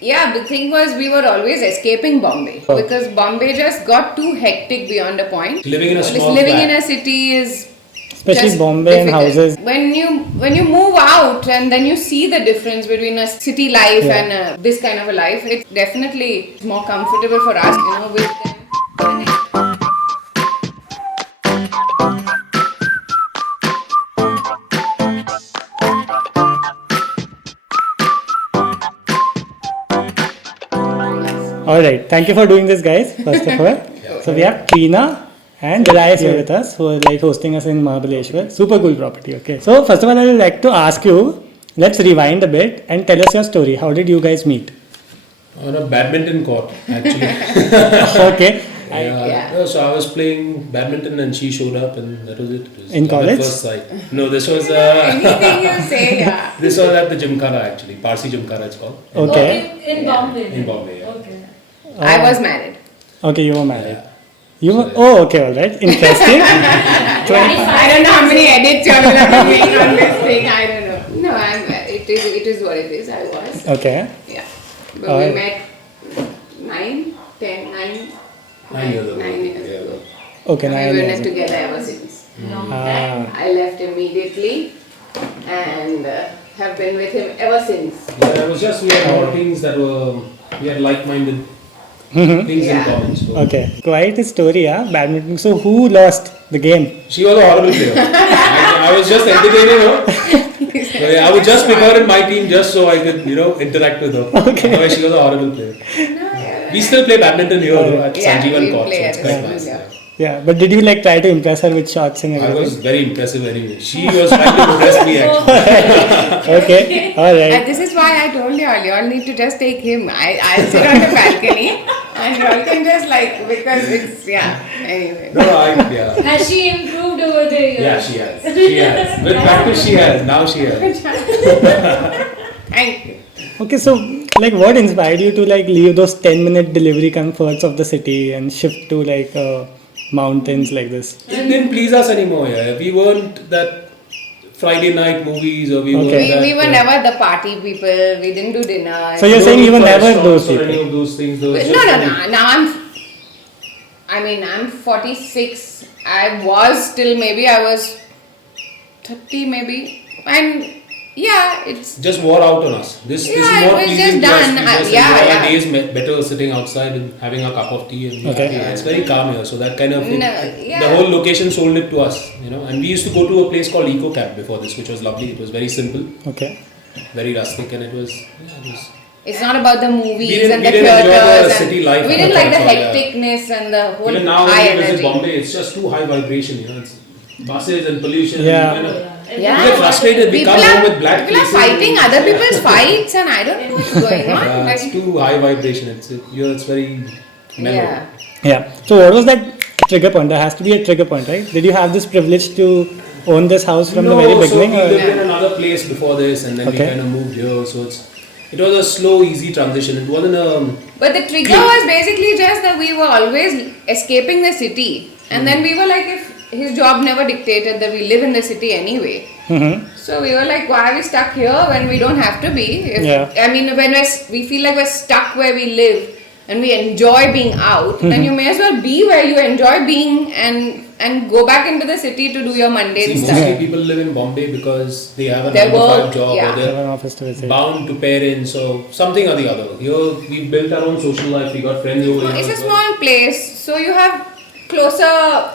Yeah, the thing was we were always escaping Bombay because Bombay just got too hectic beyond a point. Living in a small Living flat. in a city is Especially just Bombay and difficult. houses. When you move out and then you see the difference between a city life Yeah. and this kind of a life, it's definitely more comfortable for us, with them. Alright, thank you for doing this, guys, first of all. So we have Trina and Darius here with us, who are like hosting us in Mahabaleshwar. Super cool property, okay. So first of all, I would like to ask you, let's rewind a bit and tell us your story. How did you guys meet? On a badminton court, actually. Okay. Yeah. No, so I was playing badminton and she showed up and that was it. It was In love at college? first sight. No, this was Anything you say, yeah. this was at the Gymkhana actually. Parsi Gymkhana it's called. Okay. In Bombay. In Bombay, yeah. Okay. I was married. Okay, you were married. Yeah. You were, So, oh, okay, alright. Interesting. I don't know how many edits you're going to be making on this thing. I don't know. No, it is what it is. I was. Okay. Yeah. But we met 9 9 years ago. 9 years Yeah. ago. Okay, And 9 we were years. not together ever since. Ah. I left immediately and have been with him ever since. Yeah, it was just we had more things that were we had like-minded things in Yeah. common. So Okay. Quite a story, yeah. Badminton. So who lost the game? she was a horrible player. I was just entertaining her. So, yeah, I would just pick her in my team just so I could, interact with her. Okay. Otherwise, she was a horrible player. No, yeah. We still play badminton here though, at Yeah, Sanjeevan we Court, so play it's at quite the nice. school, Yeah. Yeah, but did you like try to impress her with shots and I everything? was very impressive anyway. She was trying to impress me actually. Okay, alright. This is why I told you all need to just take him. I'll sit on the balcony and you all can just because it's, anyway. No, yeah. Has she improved over the years? Yeah, she has. She has. With practice, she has. Now she has. Thank you. Okay, so like what inspired you to like leave those 10-minute delivery comforts of the city and shift to like mountains like this? It didn't please us anymore. Yeah, we weren't that Friday night movies or we weren't Okay. that. We were never the party people. We didn't do dinner. So you're saying you were never those Or any people? of those things. There was No. just only- Now I'm 46. I was till maybe I was 30 maybe. And yeah, it's just wore out on us. This is Yeah, more it was pleasing just to us. done. We just Yeah, enjoy yeah. our days better sitting outside and having a cup of tea and Okay. It's very calm here, so that kind of No, the yeah. whole location sold it to us, And we used to go to a place called Eco Camp before this, which was lovely. It was very simple, Okay. very rustic, and it was. It's not about the movies We didn't- and we the didn't enjoy the theaters. city life We of didn't the like the culture, yeah. hecticness and the whole Even now, high when we visit energy. Bombay, it's just too high vibration. It's buses and pollution. Yeah. We Yeah. get frustrated. We come home with black people are faces. fighting other people's fights and I don't know what's going on. It's too high vibration. It's very mellow. Yeah. Yeah. So what was that trigger point? There has to be a trigger point, right? Did you have this privilege to own this house from the very beginning? So we or- lived in another place before this, and then we Okay. kind of moved here. So it was a slow, easy transition. It wasn't a. But the trigger was basically just that we were always escaping the city. And then we were like, if his job never dictated that we live in the city anyway. Mhm. So we were like, why are we stuck here when we don't have to be? Yeah. I mean, when we feel like we're stuck where we live and we enjoy being out, then you may as well be where you enjoy being and go back into the city to do your mundane See, stuff. mostly people live in Bombay because they have a Their 9 to 5 work, job yeah. or I they're have an office to visit. bound to parents or something or the other. Here we built our own social life. We got friends over here. It's a as well. small place, so you have closer.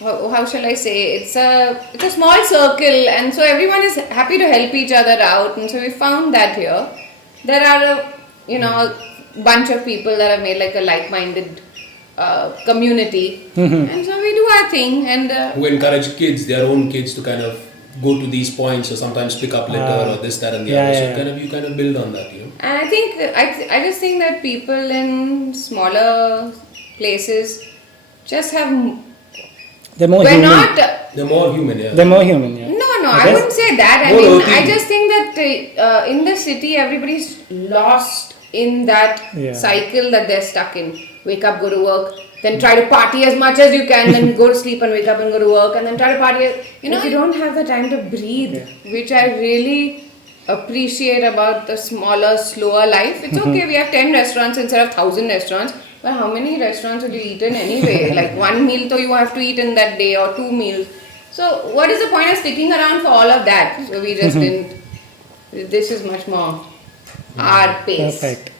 How shall I say? It's a small circle, and so everyone is happy to help each other out, and so we found that here. There are a bunch of people that have made like a like-minded community, and so we do our thing, and Who encourage their own kids, to kind of go to these points or sometimes pick up litter or this, that, and the Yeah, other. So yeah. you kind of build on that, And I think I just think that people in smaller places just have. They're more We're human. not. They're more human, yeah. They're more human, yeah. No, I Okay. wouldn't say that. I More mean, earthy. I just think that in the city, everybody's lost in that Yeah. cycle that they're stuck in. Wake up, go to work, then try to party as much as you can, then go to sleep and wake up and go to work, and then try to party. You don't have the time to breathe, which I really appreciate about the smaller, slower life. It's okay, we have 10 restaurants instead of 1,000 restaurants. But how many restaurants will you eat in anyway? Like one meal though you have to eat in that day or 2 meals. So what is the point of sticking around for all of that? So we just didn't. This is much more our pace. Perfect.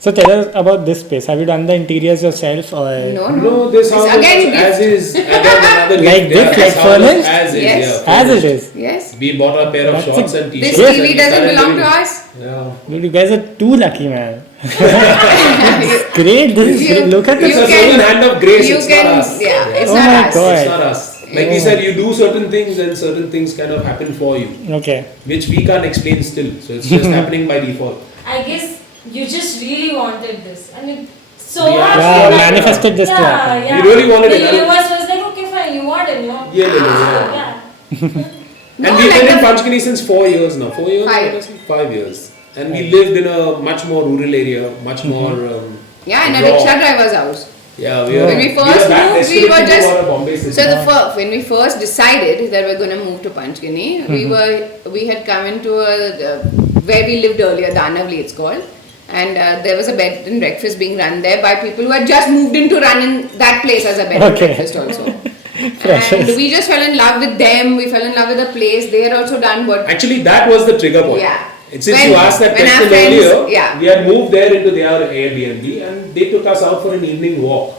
So tell us about this space. Have you done the interiors yourself or? No, this house again is as is. And then another Like gift this, there. like This house is furnished? as is, Yes. yeah. As it is. Yes. We bought a pair of That's shorts a- and This t-shirts. TV and we doesn't started belong to living- us. Yeah. Dude, you guys are too lucky, man. Great. This is You- great. Look at It's you a this. can- certain hand of grace. You It's can, not us. yeah, it's Oh not my us. God. It's not us. Like we said, you do certain things and certain things kind of happen for you, Okay. which we can't explain still. So it's just happening by default. I guess you just really wanted this. I mean, so Yeah. much Yeah, that- manifested this to yeah, happen. yeah. We really wanted the it. universe was like, okay, fine, you want it, you know? Yeah. No, And we've like been in the- Panchgani since 4 years now. 4 years? 5. Honestly? 5 years. And we lived in a much more rural area, much more. Yeah, in a raw. rickshaw driver's house. Yeah, When we first that moved, we desperate were to just. go out of Bombay city. So when we first decided that we're going to move to Panchgani, we had come into where we lived earlier, Danavli it's called, and there was a bed and breakfast being run there by people who had just moved in to run in that place as a bed and Okay. breakfast also. Precious. And we just fell in love with them. We fell in love with the place. They had also done what. Actually, that was the trigger point. Yeah. Since When- you asked that when our question friends- earlier, yeah. we had moved there into their Airbnb and they took us out for an evening walk.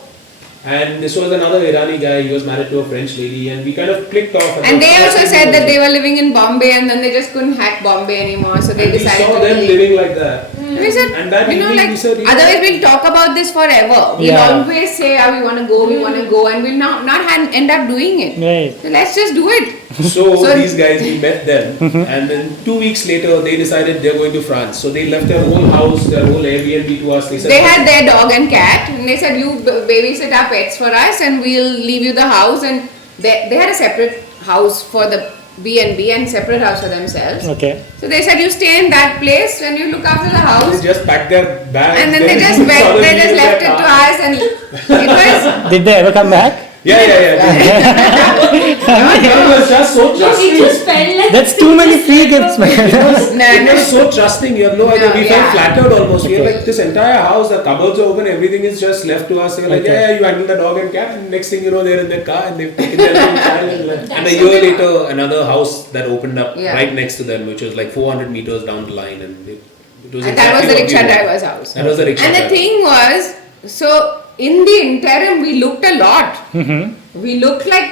And this was another Irani guy, he was married to a French lady, and we kind of clicked off. And they the also first said thing that was- they were living in Bombay and then they just couldn't hack Bombay anymore. So they and we decided saw to them leave. living like that. We said, And that you know, evening like, we said, you know- otherwise we'll talk about this forever. We'll Yeah. always say, we want to go, and we'll not end up doing it. Right. So let's just do it. So, So- these guys, we met them, and then 2 weeks later, they decided they're going to France. So they left their whole house, their whole Airbnb to us. They said, They had their dog and cat, and they said, you babysit our pets for us, and we'll leave you the house. And they had a separate house for the B&B and separate house for themselves. Okay. So they said, you stay in that place and you look after the house. they just packed their bags. And then they just left it to us, and it was. Did they ever come back? Yeah. It was just so No, it trusting. just felt like That's too many free gifts, man. It was so trusting, you have no idea. We felt yeah. flattered almost. We were Okay. like, this entire house, the cupboards are open, everything is just left to us. They were like, Okay. yeah, you handle the dog and cat. And next thing you know, they're in their car and they've taken their little child and left. And a year later, another house that opened up Yeah. right next to them, which was like 400 meters down the line. And it was And that was exactly the what we rickshaw wanted. driver's house. That was the rickshaw And the driver. thing was, so in the interim, we looked a lot. We looked like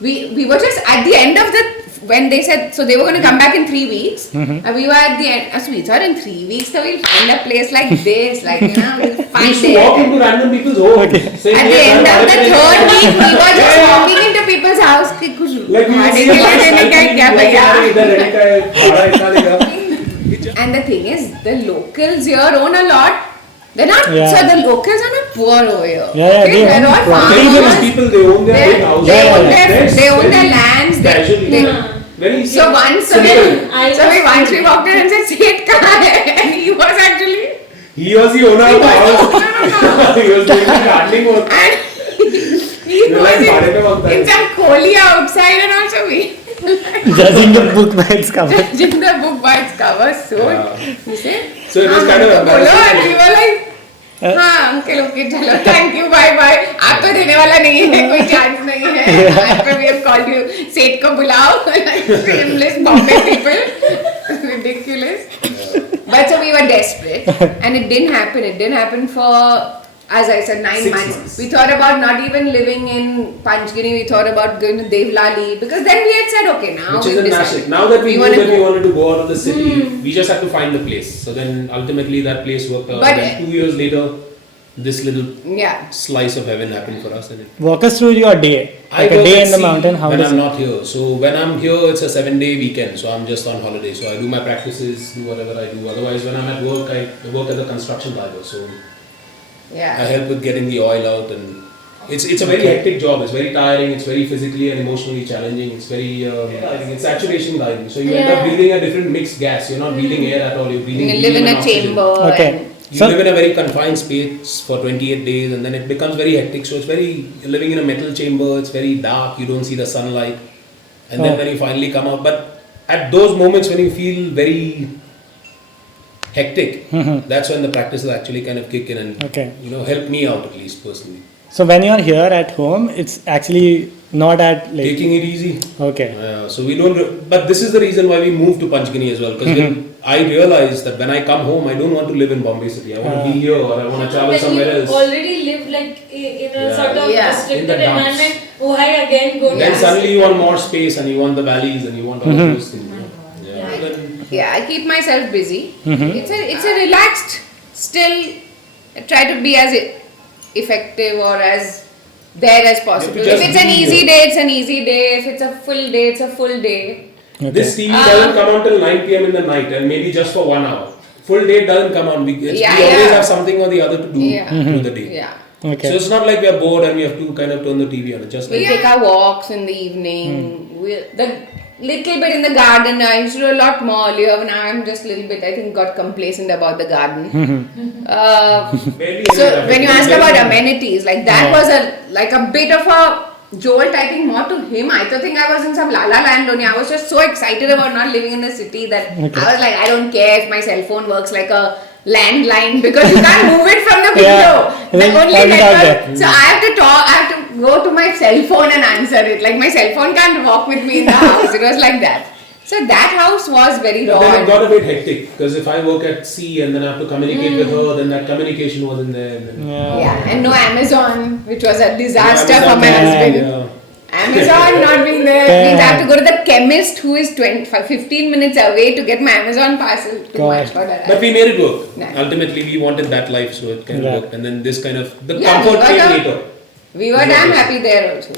we were just at the end of the when they said so they were going to come back in 3 weeks. And we were at the end. So we thought in 3 weeks, so we'll find a place like this, like we'll We find used to walk into it. random people's homes. saying, At the "Yes, end I'm of the Bharat third Nagar." week, we were just Yeah. walking into people's house. कि कुछ Like we would खाने see के a लिए bus देने का cycling, क्या like, भैया? "यार, इधर रेंट का है, भाड़ा इतना देगा." And the thing is, the locals here own a lot. They're not. Yeah. So the locals are not poor over here. Yeah, okay? they They're own all property. These farmers. people, they own their They, big houses. they Yeah, own yeah, their, they own very their lands. casually. They, Very so once, so simple. once we walked in and said, "Seth kahan hai?" And he was actually, He was the owner of the house. He was doing the gardening work. and he You're like, was "Bhare mein mangta hai." in some kholi outside, and also we Judging the book by its cover. judging the book by its cover. So Yeah. he said, So it was kind of "हाँ, बोलो," and we embarrassing. were like. हाँ uncle okay चलो thank you bye bye आप तो देने वाला नहीं है कोई चांस नहीं है after we have called you सेठ को बुलाओ shameless Bombay people ridiculous but so we were desperate and it didn't happen for as I said 9 6 months. months. We thought about not even living in Panchgani. We thought about going to Devlali because then we had said okay now Which is we've in decided. Nashik. Now that we knew wanna that we go. wanted to go out of the city, we just had to find the place. So then ultimately that place worked out. But- Then 2 years later, this little Yeah. slice of heaven happened for us. And it, Walk us through your day. Like a work day at in the sea mountain. How when does I'm it? not here. So when I'm here, it's a 7-day weekend. So I'm just on holiday. So I do my practices, do whatever I do. Otherwise, when I'm at work, I work as a construction driver. So Yeah. I help with getting the oil out, and it's a very hectic job. It's very tiring. It's very physically and emotionally challenging. It's very tiring. It's saturation diving. So you end up Yeah. breathing a different mixed gas. You're not breathing air at all. You're breathing You live in helium a and oxygen. chamber. Okay. and- You So- live in a very confined space for 28 days, and then it becomes very hectic. So it's very you're living in a metal chamber. It's very dark. You don't see the sunlight, and then Oh. when you finally come out, but at those moments when you feel very hectic, that's when the practice will actually kind of kick in and Okay. help me out at least personally. So when you're here at home, it's actually not at like. Taking it easy. Okay. So we don't. But this is the reason why we moved to Panchgani as well. Because I realized that when I come home, I don't want to live in Bombay City. I want to be here or I want to travel When somewhere you else. already live like in a sort of Yeah. restricted In the dumps. environment, why again go to Then the suddenly city? you want more space and you want the valleys and you want all those things. Yeah. Then- Yeah, I keep myself busy. It's a relaxed, still try to be as effective or as there as possible. You have to If just it's an be easy there. day, it's an easy day. If it's a full day, it's a full day. Okay. This TV doesn't come on till 9 p.m. in the night and maybe just for 1 hour. Full day doesn't come on. We always have something or the other to do through the day. Yeah. Okay. So it's not like we are bored and we have to kind of turn the TV on. It's just We like take our walks in the evening. The little bit in the garden. I used to do a lot more earlier. Now I'm just a little bit, I think, got complacent about the garden. barely So any when you traffic. ask about amenities, like that was a bit of a jolt, I think, more to him. I don't think I was in some la la land only. I was just so excited about not living in the city that I was like, I don't care if my cell phone works like a landline because you can't move it from the window. Yeah. The Like, only hold it out network. there. So I have to talk. I have to go to my cell phone and answer it. Like my cell phone can't walk with me in the house. It was like that. So that house was very raw. But then it and- got a bit hectic because if I work at sea and then I have to communicate with her, then that communication wasn't there. And then Yeah, and no Amazon, which was a disaster Amazon for my came, husband. yeah. Amazon not being there, means I have to go to the chemist who is 15 minutes away to get my Amazon parcel. Too God. much for that. But we made it work. Nice. Ultimately, we wanted that life, so it kind of Yeah. worked. And then this kind of the Yeah, comfort we came were later. We were damn happy there also.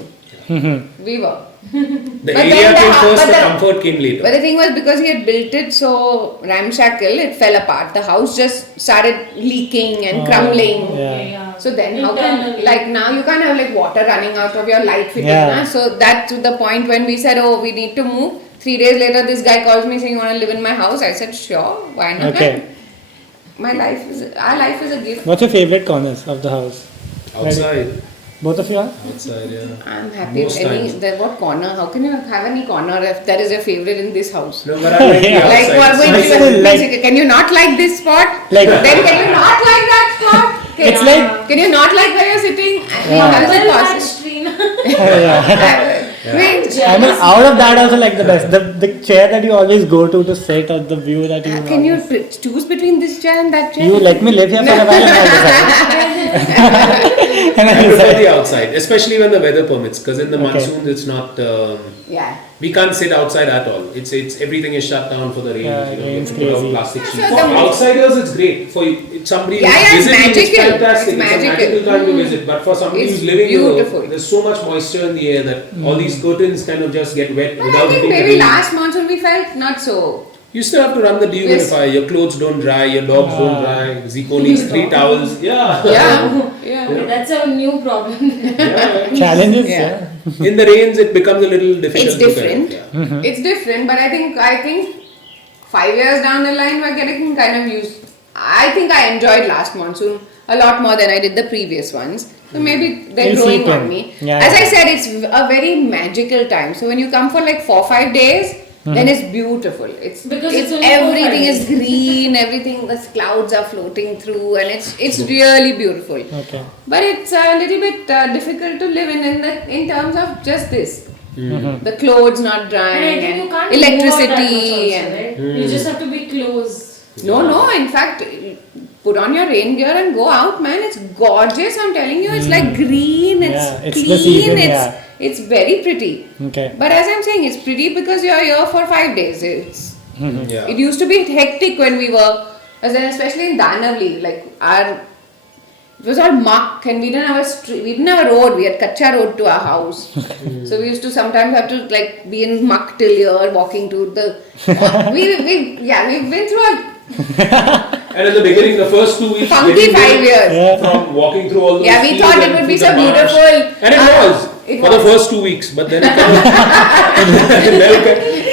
We were. The But area then came first, but the comfort came later. But the thing was, because he had built it so ramshackle, it fell apart. The house just started leaking and crumbling. Yeah. So then how can, Internally. like now you can't have like water running out of your light fitting. Yeah. Na? So that to the point when we said, oh, we need to move. 3 days later, this guy calls me saying, you want to live in my house? I said, sure, why not? Okay. Our life is a gift. What's your favorite corners of the house? Outside. Both of you are? Outside, yeah. I'm happy. Most times. What corner? How can you have any corner if that is your favorite in this house? No, but I like the Yeah. Like outside. what? It's Wait, still like- basically, can you not like this spot? Like- Then can you not like that spot? Can, It's like- Can you not like where you're sitting? Yeah. How is it Well, possible? that's Trina. Wait, I mean, out of that also like the best. The chair that you always go to sit or the view that you can you always- choose between this chair and that chair? You let me live here for a while and I'll decide. And I I'll prefer decide. the outside, especially when the weather permits. Because in the monsoons, it's not. Yeah. We can't sit outside at all. It's everything is shut down for the rain. Yeah, you know, rain's you have to put out crazy. plastic sheets. So For the- outsiders, it's great. For if somebody Yeah, who's yeah, it's visiting, magical. it's fantastic. It's It's a magical. magical time to visit. But for somebody It's who's living beautiful. here, there's so much moisture in the air that all these curtains kind of just get wet Well, without I think hitting the maybe rain. last monsoon we felt not so. You still have to run the dehumidifier. Your clothes don't dry. Your dogs don't dry. Zico needs 3 towels. Yeah. Yeah. That's a new problem. Yeah. Challenges, Yeah. yeah. In the rains, it becomes a little difficult. It's to different. kind of, It's different, but I think 5 years down the line we're getting kind of used. I think I enjoyed last monsoon a lot more than I did the previous ones. So maybe they're It'll growing seep on in. me. Yeah. As I said, it's a very magical time. So when you come for like 4-5 days, then it's beautiful. It's Because it's it's only 4-5 everything is days. green, everything the clouds are floating through, and it's really beautiful. Okay. But it's a little bit difficult to live in terms of just this. The clothes not And I drying think you and can't electricity move out that much also, and right? You just have to be close. no, in fact, put on your rain gear and go out, man. It's gorgeous. I'm telling you, it's like green. It's Yeah, it's the clean. season, It's very pretty. Okay. But as I'm saying, it's pretty because you're here for 5 days. yeah. It used to be hectic when we were, as in especially in Danavli, like it was all muck and we didn't have a street, we didn't have a road. We had kacha road to our house, so we used to sometimes have to like be in muck till here, walking to the. We've been through a And in the beginning, the first 2 weeks, funky getting 5 there years. Yeah. from walking through all those Yeah, we fields thought it and would be through so the marsh. beautiful. And it was It for was. the first 2 weeks, but then it kind of,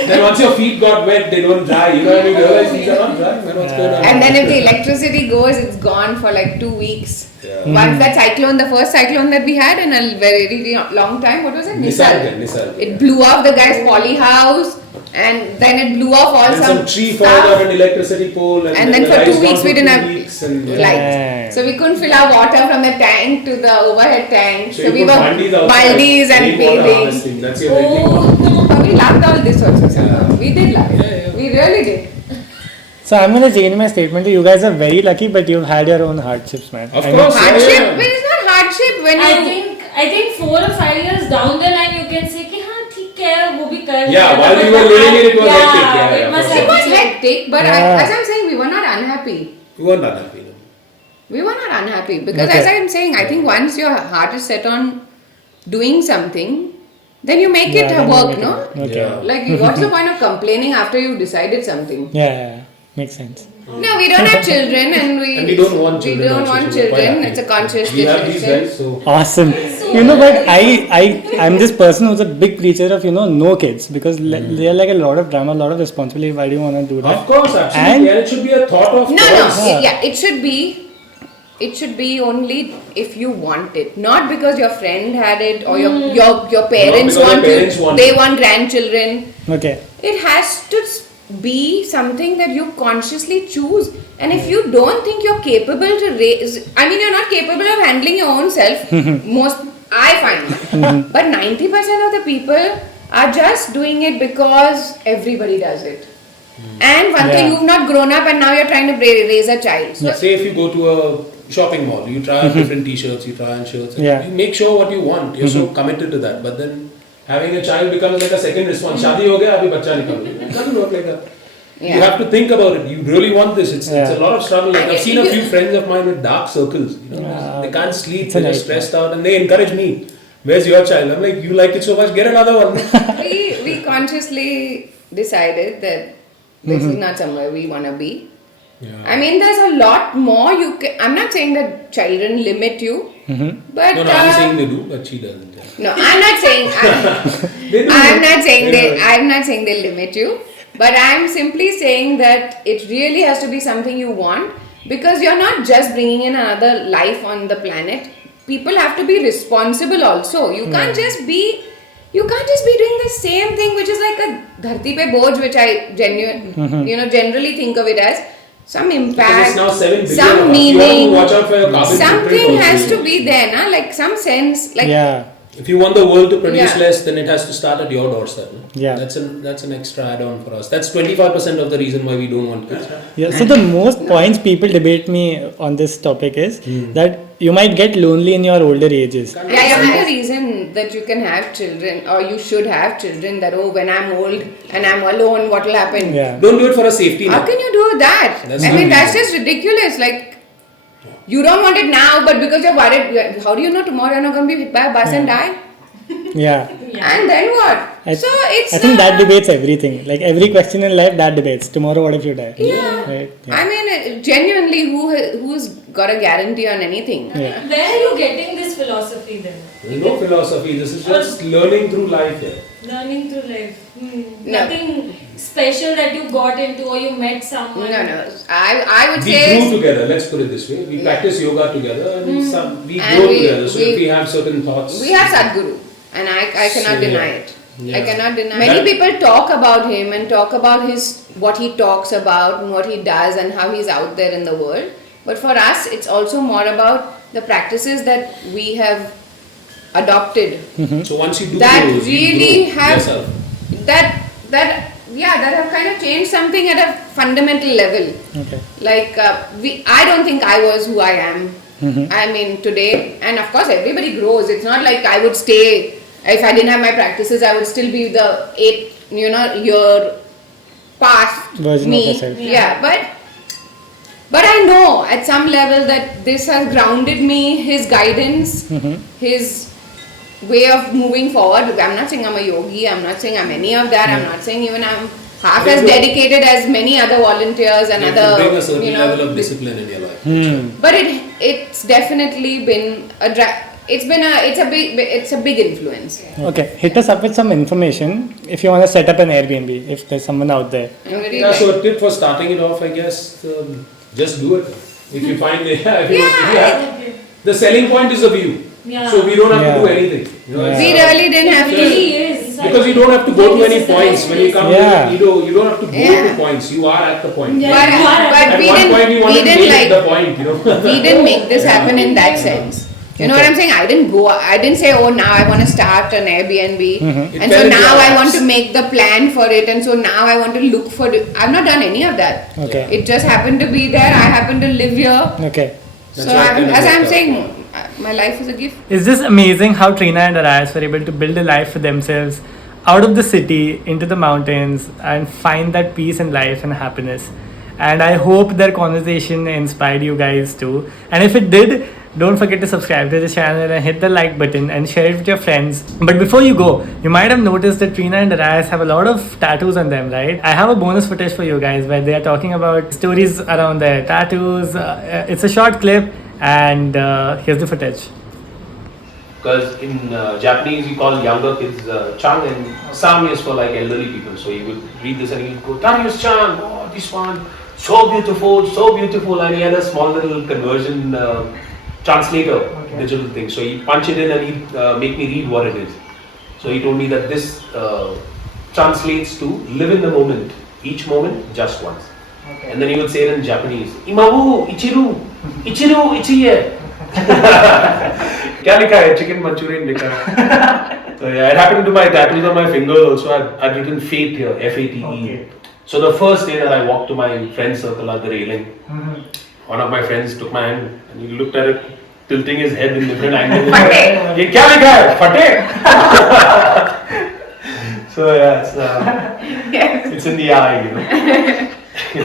then once your feet got wet, they don't dry. You know, and you realize these are not dry. Man, what's going on? And then if the electricity goes, it's gone for like 2 weeks. Yeah. Once that cyclone, the first cyclone that we had in a very long time, what was it? Nisarga. It blew off the guy's poly house. And then it blew off all And some some tree falls stuff. on an electricity pole, And then the for lights 2 weeks gone we for didn't 2 have weeks and lights. So we couldn't fill our water from the tank to the overhead tank. So you we put were bandis outside, baldies and rainwater bathing. harvesting. That's your drinking water. But we loved all this also somehow. Yeah. We did love it. Yeah. We really did. So I'm gonna change my statement to you guys are very lucky, but you've had your own hardships, man. Of I mean, course. Hardship? Yeah. But it's not hardship when you... I think 4 or 5 years down the line you can say कि हाँ ठीक है वो भी कर Yeah, लिया, while but we were living it, it was yeah, hectic. Yeah, it yeah, must for have It was been- hectic, but Yeah. as I'm saying, we were not unhappy. You weren't unhappy. No? We were not unhappy because Okay. as I'm saying, I think once your heart is set on doing something, then you make it then you work, make it no? work. Okay. Yeah. Like, what's the point of complaining after you've decided something? Yeah, makes sense. No, we don't have children, and we And we don't want children. We don't also, want so we're quite children. happy. It's a conscious We have these decision. guys, so Awesome. You know, but I'm this person who's a big preacher of no kids because they're like a lot of drama, a lot of responsibility. Why do you want to do that? of course, absolutely, And- and it should be a thought of No, choice. no. It should be. It should be only if you want it, not because your friend had it or your parents because your want parents to. want They it. want grandchildren. Okay. It has to be something that you consciously choose. And if you don't think you're capable to raise, I mean, you're not capable of handling your own self. I find, but 90% of the people are just doing it because everybody does it. And one thing, Yeah. you've not grown up and now you're trying to raise a child. So Say if you go to a shopping mall, you try on different t-shirts, you try on shirts, and Yeah. you make sure what you want. You're so committed to that. But then having a child becomes like a second response. Shadi ho gaya, abhi bachcha nikal gaya. It doesn't work like that. You Yeah. have to think about it. You really want this. It's Yeah. a lot of struggle. Like I've seen a few friends of mine with dark circles. Yeah. They can't sleep. It's a They're nightmare. stressed out, and they encourage me. Where's your child? I'm like, you like it so much, get another one. we consciously decided that this is not somewhere we want to be. Yeah. I mean, there's a lot more you can. I'm not saying that children limit you, but No, I'm saying they do, but she doesn't. Yeah. no, I'm not saying. They do. I'm not saying Yeah. I'm not saying they limit you, but I'm simply saying that it really has to be something you want because you're not just bringing in another life on the planet. People have to be responsible also. You can't just be. You can't just be doing the same thing, which is like a dharti pe boj, which I generally think of it as some Because impact, it's now 7 billion some of us. You have to meaning, watch out for your carbon something footprint has also. to be there, na? Like some sense, like Yeah. If you want the world to produce Yeah. less, then it has to start at your doorstep. No? Yeah. That's an extra add-on for us. That's 25% of the reason why we don't want kids. Yeah. So the most points people debate me on this topic is that you might get lonely in your older ages. Yeah, the reason that you can have children or you should have children that when I'm old and I'm alone, what will happen? Yeah. Don't do it for a safety How net. can you do that? That's I not mean, that's reason. just ridiculous. Like, you don't want it now, but because you're worried, how do you know tomorrow you're not going to be hit by a bus and die? Yeah. And then what? I it's. think that debates everything. Like every question in life, that debates. Tomorrow, what if you die? Yeah. Right? I mean, genuinely, who's got a guarantee on anything? Yeah. Where are you getting this philosophy then? There's no philosophy. This is just learning through life here. Learning through life. No. Nothing special that you got into or you met someone. No. I would We say. grew together. Let's put it this way. We practice yoga together, and we And grow we- together. So we- if we have certain thoughts, We have Sadhguru, and I cannot So, deny yeah. it. Yeah. I cannot deny. Many people talk about him and talk about what he talks about and what he does and how he's out there in the world. But for us, it's also more about the practices that we have adopted So once you do that those, you really grow have yourself. that have kind of changed something at a fundamental level. Okay. Like I don't think I was who I am. I mean today, and of course everybody grows. It's not like I would stay. If I didn't have my practices, I would still be the 8 year past Version me. of yourself. Yeah, but I know at some level that this has grounded me. His guidance, his way of moving forward. I'm not saying I'm a yogi. I'm not saying I'm any of that. I'm not saying even I'm half as dedicated as many other volunteers and You have to other bring a certain level of discipline in your life. But it's definitely been it's a big influence. Okay. Hit us up with some information if you want to set up an Airbnb. If there's someone out there. Yeah, so a tip for starting it off, I guess, just do it. If you find if you have, the selling point is the view. Yeah. So we don't have to do Yeah. anything. Yeah. We really didn't have It to. really is. Because you don't have to go to any points when you come. Yeah. You don't have to go Yeah. to points. You are at the point. Yeah. But, but At we one didn't, point you want we to didn't make like, the point. we didn't make this happen in that sense. You know what I'm saying? I didn't say, oh, now I want to start an Airbnb. It And fell so into now our I want laps. to make the plan for it. And so now I want to look for it. I've not done any of that. Okay. It just happened to be there. I happen to live here. Okay. That's So why I kind of as I'm worked out. saying, my life is a gift. It's just amazing how Trina and Darius were able to build a life for themselves out of the city into the mountains and find that peace in life and happiness. And I hope their conversation inspired you guys too. And if it did, don't forget to subscribe to the channel and hit the like button and share it with your friends. But before you go, you might have noticed that Trina and Darius have a lot of tattoos on them, right? I have a bonus footage for you guys where they are talking about stories around their tattoos. It's a short clip, and here's the footage. Because in Japanese you call younger kids Chang, and Sam is for like elderly people. So you would read this and you would go, Darius Chan, oh this one, so beautiful. And he had a small little conversion translator, digital thing. So he punch it in and he'd make me read what it is. So he told me that this translates to live in the moment, each moment just once. And then he would say it in Japanese, Imawu, Ichiru, Ichiye. क्या लिखा है? Chicken Manchurian लिखा है. So yeah, it happened to my tattoos on my finger also. I'd written fate here, F-A-T-E. Okay. So the first day that I walked to my friend's circle at the railing, one of my friends took my hand and he looked at it, tilting his head in different angles. ये क्या लिखा है? फटे. So yeah, it's in the eye, you know.